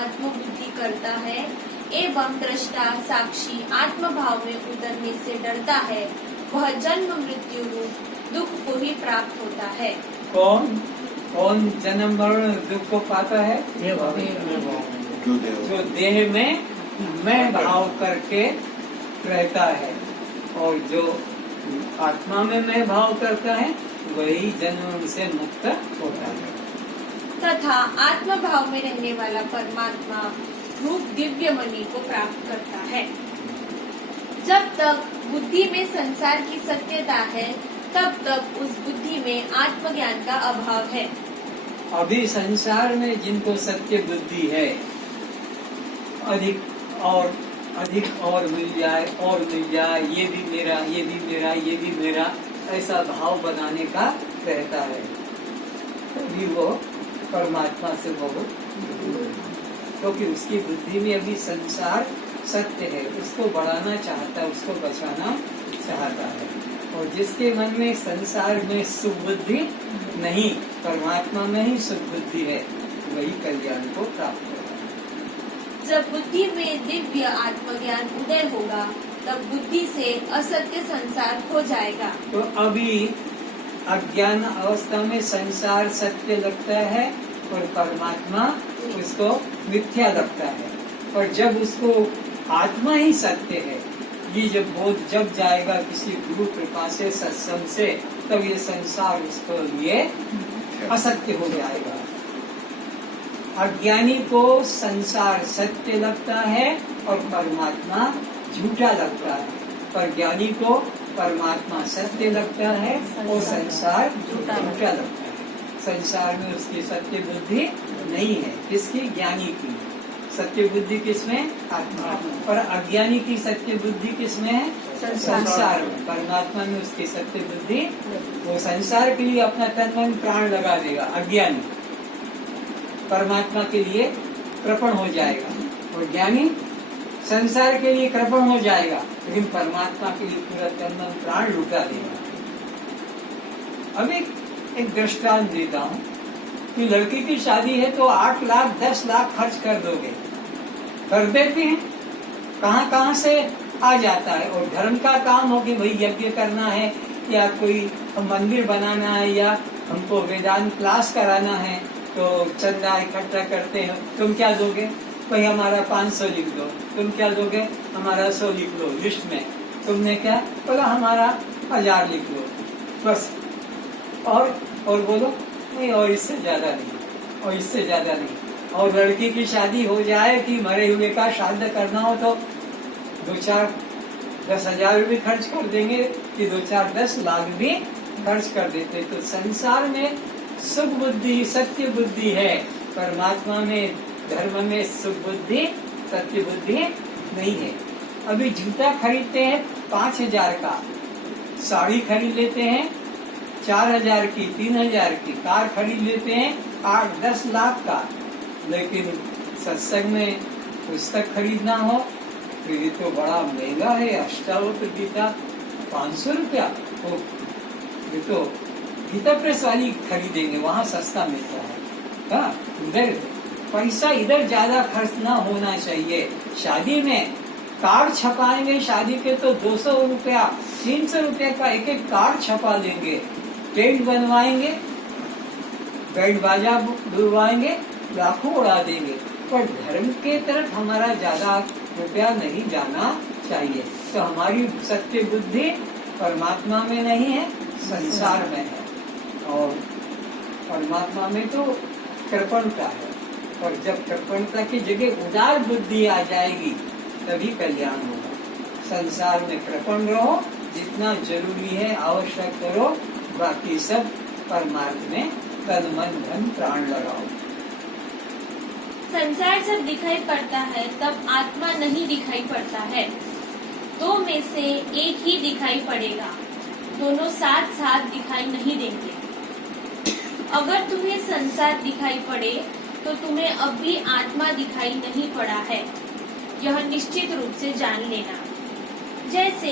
आत्मबुद्धि करता है एवं दृष्टा साक्षी आत्मभाव में उतरने से डरता है, वह जन्म मृत्यु रूप दुख को ही प्राप्त होता है। कौन जन्म मरण दुख को पाता है? जो देह में मैं भाव करके रहता है, और जो आत्मा में मैं भाव करता है वही जन्म से मुक्त होता है। तथा आत्म भाव में रहने वाला परमात्मा रूप दिव्य मणि को प्राप्त करता है। जब तक बुद्धि में संसार की सत्यता है, तब तक उस बुद्धि में आत्मज्ञान का अभाव है। अभी संसार में जिनको सत्य बुद्धि है, अधिक और मिल जाए, ये भी मेरा, ये भी मेरा, ये भी मेरा, ऐसा भाव बनाने का रहता है, तभी वो परमात्मा से बहुत, क्योंकि उसकी बुद्धि में अभी संसार सत्य है, उसको बढ़ाना चाहता है, उसको बचाना चाहता है। और जिसके मन में संसार में सुख बुद्धि नहीं, परमात्मा में ही सुख बुद्धि है, वही कल्याण को प्राप्त होगा। जब बुद्धि में दिव्य आत्मज्ञान उदय होगा, तब बुद्धि से असत्य संसार खो जाएगा। तो अभी अज्ञान अवस्था में संसार सत्य लगता है और परमात्मा उसको मिथ्या लगता है, और जब उसको आत्मा ही सत्य है, ये जब बोध जब जाएगा किसी गुरु कृपा से, सत्संग से, तब ये संसार उसको लिए असत्य हो जाएगा। अज्ञानी को संसार सत्य लगता है और परमात्मा झूठा लगता है, पर ज्ञानी को परमात्मा सत्य लगता है और संसार झूठा लगता है। संसार में उसकी सत्य बुद्धि नहीं है, किसकी? ज्ञानी की सत्य बुद्धि किसमें? आत्मा। और अज्ञानी की सत्य बुद्धि किसमें है? संसार में। परमात्मा में उसकी सत्य बुद्धि, वो संसार के लिए अपना तन मन प्राण लगा देगा, अज्ञानी परमात्मा के लिए कृपण हो जाएगा, और ज्ञानी संसार के लिए कृपण हो जाएगा, लेकिन परमात्मा के लिए पूरा तन मन प्राण लुटा देगा। अब एक दृष्टांत देता हूँ कि लड़की की शादी है तो 8 लाख 10 लाख खर्च कर दोगे, कर देते हैं, कहाँ से आ जाता है। और धर्म का काम हो कि भाई यज्ञ करना है, या कोई मंदिर बनाना है, या हमको वेदांत क्लास कराना है, तो चंदा इकट्ठा करते हैं। तुम क्या दोगे? भाई हमारा 500 लिख दो। तुम क्या दोगे? हमारा 100 लिख लो लिस्ट में। तुमने क्या बोला? हमारा 1000 लिख लो बस। और बोलो नहीं, और इससे ज्यादा नहीं, और इससे ज्यादा नहीं। और लड़की की शादी हो जाए कि मरे हुए का श्राद्ध करना हो तो 2-4-10,000 भी खर्च कर देंगे, कि 2-4-10 लाख भी खर्च कर देते। तो संसार में सुख बुद्धि सत्य बुद्धि है, परमात्मा में धर्म में सुख बुद्धि सत्य बुद्धि नहीं है। अभी जूता खरीदते हैं 5,000 का, साड़ी खरीद लेते हैं 4,000 की, 3,000 की, कार खरीद लेते हैं 8-10 लाख का, लेकिन सत्संग में पुस्तक खरीदना हो तो ये तो बड़ा महंगा है। अष्टावक्र गीता 500 रुपया, तो ये तो गीता प्रेस वाली खरीदेंगे, वहाँ सस्ता मिलता है। हाँ, इधर पैसा इधर ज्यादा खर्च ना होना चाहिए। शादी में कार्ड छपाएंगे, शादी के तो 200 रुपया 300 रुपया का एक कार्ड छपा देंगे, टेंट बनवाएंगे, बैंड बाजा बुलवाएंगे, लाखों उड़ा देंगे, पर धर्म के तरफ हमारा ज्यादा रुपया नहीं जाना चाहिए। तो हमारी सत्य बुद्धि परमात्मा में नहीं है, संसार में है, और परमात्मा में तो कृपणता है। और जब कृपणता की जगह उदार बुद्धि आ जाएगी तभी कल्याण होगा। संसार में कृपण रहो, जितना जरूरी है आवश्यक करो, बाकी सब परमात्मा में तन मन धन प्राण लगाओ। संसार जब दिखाई पड़ता है तब आत्मा नहीं दिखाई पड़ता है, दो में से एक ही दिखाई पड़ेगा, दोनों साथ साथ दिखाई नहीं देंगे। अगर तुम्हें संसार दिखाई पड़े तो तुम्हें अब भी आत्मा दिखाई नहीं पड़ा है, यह निश्चित रूप से जान लेना। जैसे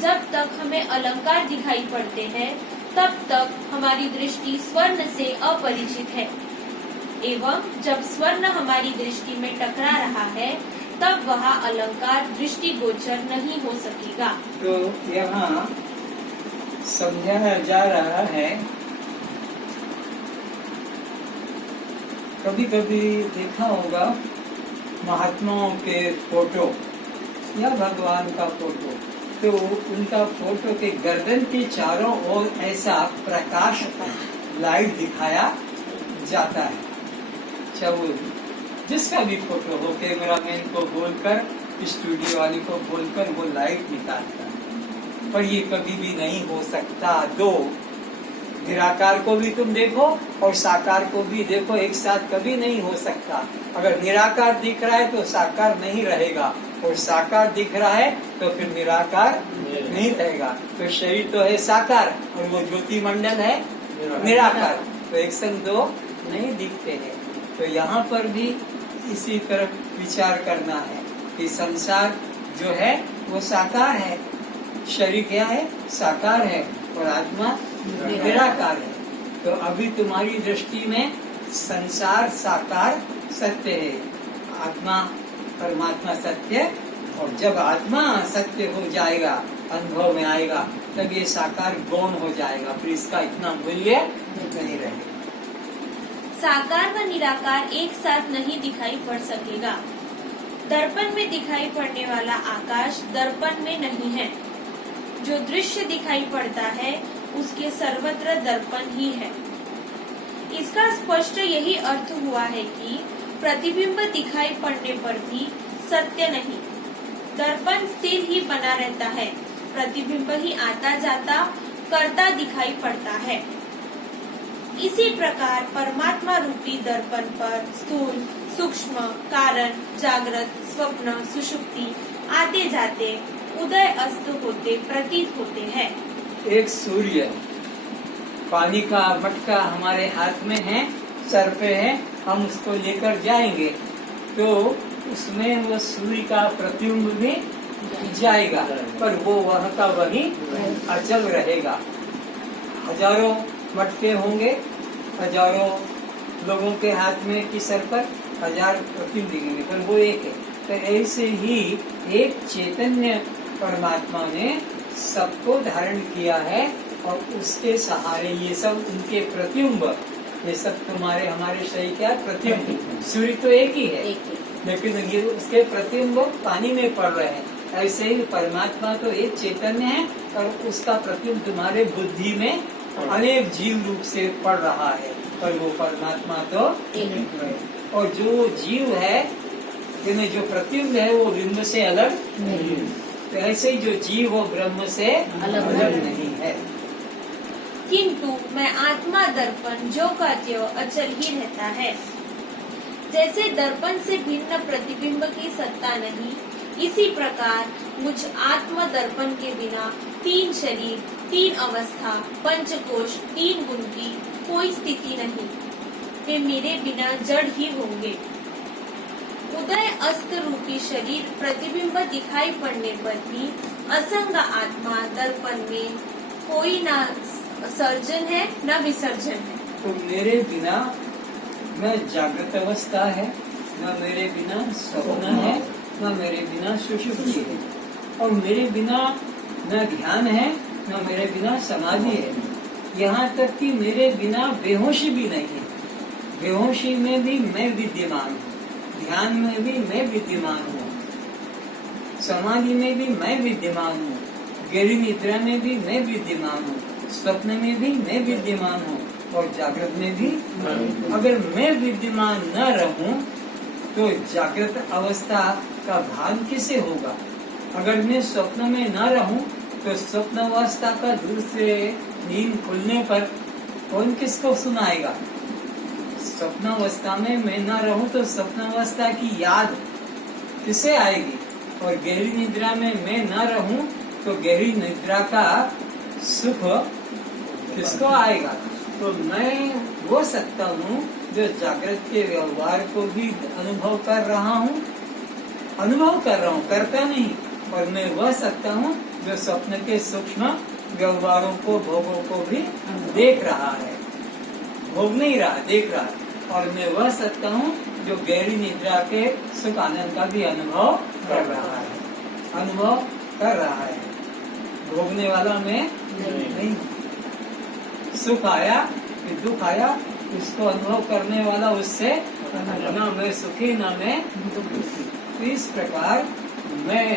जब तक हमें अलंकार दिखाई पड़ते हैं, तब तक हमारी दृष्टि स्वर्ण से अपरिचित है, एवं जब स्वर्ण हमारी दृष्टि में टकरा रहा है तब वह अलंकार दृष्टिगोचर नहीं हो सकेगा। तो यहाँ समझाया जा रहा है, कभी कभी देखा होगा महात्माओं के फोटो या भगवान का फोटो, तो उनका फोटो के गर्दन के चारों ओर ऐसा प्रकाश लाइट दिखाया जाता है। चाहे जिसका भी फोटो हो, कैमरामैन को बोलकर, स्टूडियो वाले को बोलकर वो लाइट निकालता है, पर ये कभी भी नहीं हो सकता। दो निराकार को भी तुम देखो और साकार को भी देखो, एक साथ कभी नहीं हो सकता। अगर निराकार दिख रहा है तो साकार नहीं रहेगा, और साकार दिख रहा है तो फिर निराकार नहीं रहेगा। तो शरीर तो है साकार और वो ज्योति मंडल है निराकार, तो एक संग दो नहीं दिखते हैं। तो यहाँ पर भी इसी तरफ विचार करना है कि संसार जो है वो साकार है, शरीर क्या है, साकार है, और आत्मा निराकार है। तो अभी तुम्हारी दृष्टि में संसार साकार सत्य है, आत्मा परमात्मा सत्य, और जब आत्मा सत्य हो जाएगा, अनुभव में आएगा, तब ये साकार गौण हो जाएगा, फिर इसका इतना मूल्य नहीं रहेगा। साकार व निराकार एक साथ नहीं दिखाई पड़ सकेगा। दर्पण में दिखाई पड़ने वाला आकाश दर्पण में नहीं है। जो दृश्य दिखाई पड़ता है उसके सर्वत्र दर्पण ही है। इसका स्पष्ट यही अर्थ हुआ है कि प्रतिबिंब दिखाई पड़ने पर भी सत्य नहीं, दर्पण स्थिर ही बना रहता है, प्रतिबिंब ही आता जाता करता दिखाई पड़ता है। इसी प्रकार परमात्मा रूपी दर्पण पर स्थूल, सूक्ष्म, कारण, जागृत, स्वप्न, सुषुप्ति आते जाते उदय अस्त होते प्रतीत होते हैं। एक सूर्य, पानी का मटका हमारे हाथ में है, सर पे है, हम उसको लेकर जाएंगे तो उसमें वो सूर्य का प्रतिबिंब भी जाएगा, पर वो वह का वही अचल रहेगा। हजारों मटके होंगे, हजारों लोगों के हाथ में की सर पर हजार प्रतिबिंब दिखेंगे, पर वो एक है। तो ऐसे ही एक चैतन्य परमात्मा ने सबको धारण किया है, और उसके सहारे ये सब उनके प्रतिबिंब, ये सब तुम्हारे हमारे शरीर क्या प्रतिबिंब, सूर्य तो एक ही है, लेकिन ये उसके प्रतिबिंब पानी में पड़ रहे हैं। ऐसे ही परमात्मा तो एक चैतन्य है, और उसका प्रतिबिंब तुम्हारे बुद्धि में अनेक जीव रूप से पड़ रहा है, पर वो परमात्मा तो एक है। और जो जीव है, जिन्हें जो प्रतिबिंब है वो बिंब से अलग नहीं, तो ऐसे ही जो जीव वो ब्रह्म से अलग नहीं है। किंतु मैं आत्मा दर्पण जो का त्यों अचल ही रहता है। जैसे दर्पण से भिन्न प्रतिबिंब की सत्ता नहीं, इसी प्रकार मुझ आत्म दर्पण के बिना तीन शरीर, तीन अवस्था, पंचकोश, तीन गुण की कोई स्थिति नहीं। वे मेरे बिना जड़ ही होंगे। उदय अस्त रूपी शरीर प्रतिबिंब दिखाई पड़ने पर भी असंग आत्मा दर्पण में कोई ना सर्जन है न विसर्जन है। तो मेरे बिना न जागृत अवस्था है, न मेरे बिना स्वप्न है, न मेरे बिना सुषुप्ति है, और मेरे बिना न ध्यान है, न मेरे बिना समाधि है। यहाँ तक कि मेरे बिना बेहोशी भी नहीं है। बेहोशी में भी मैं विद्यमान हूँ, ध्यान में भी मैं विद्यमान हूँ, समाधि में भी मैं विद्यमान हूँ, गहरी निद्रा में भी मैं विद्यमान हूँ, स्वप्न में भी मैं विद्यमान हूँ, और जागृत में भी। अगर मैं विद्यमान न रहूं तो जागृत अवस्था का भान किसे होगा? अगर मैं स्वप्न में न रहूं तो स्वप्न अवस्था का दूर से नींद खुलने पर कौन किसको सुनाएगा? स्वप्न अवस्था में मैं न रहूं तो स्वप्न अवस्था की याद किसे आएगी? और गहरी निद्रा में मैं न रहूं तो गहरी निद्रा का सुख किसको आएगा? तो मैं वो सत्ता हूँ जो जागृत के व्यवहार को भी अनुभव कर रहा हूँ, करता नहीं। और मैं वह सत्ता हूँ जो स्वप्न के सूक्ष्म व्यवहारों को, भोगों को भी देख रहा है, भोग नहीं रहा, देख रहा है। और मैं वह सत्ता हूँ जो गहरी निद्रा के सुख आनंद का भी अनुभव कर रहा है, अनुभव कर रहा है। भोगने वाला मैं नहीं। सुख आया कि दुख आया, इसको अनुभव करने वाला उससे ना मैं सुखी ना मैं दुखी। तो इस प्रकार मैं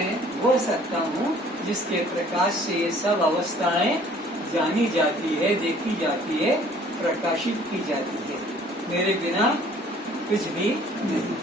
वो सत्ता हूँ जिसके प्रकाश से ये सब अवस्थाएं जानी जाती है, देखी जाती है, प्रकाशित की जाती है। मेरे बिना कुछ भी नहीं।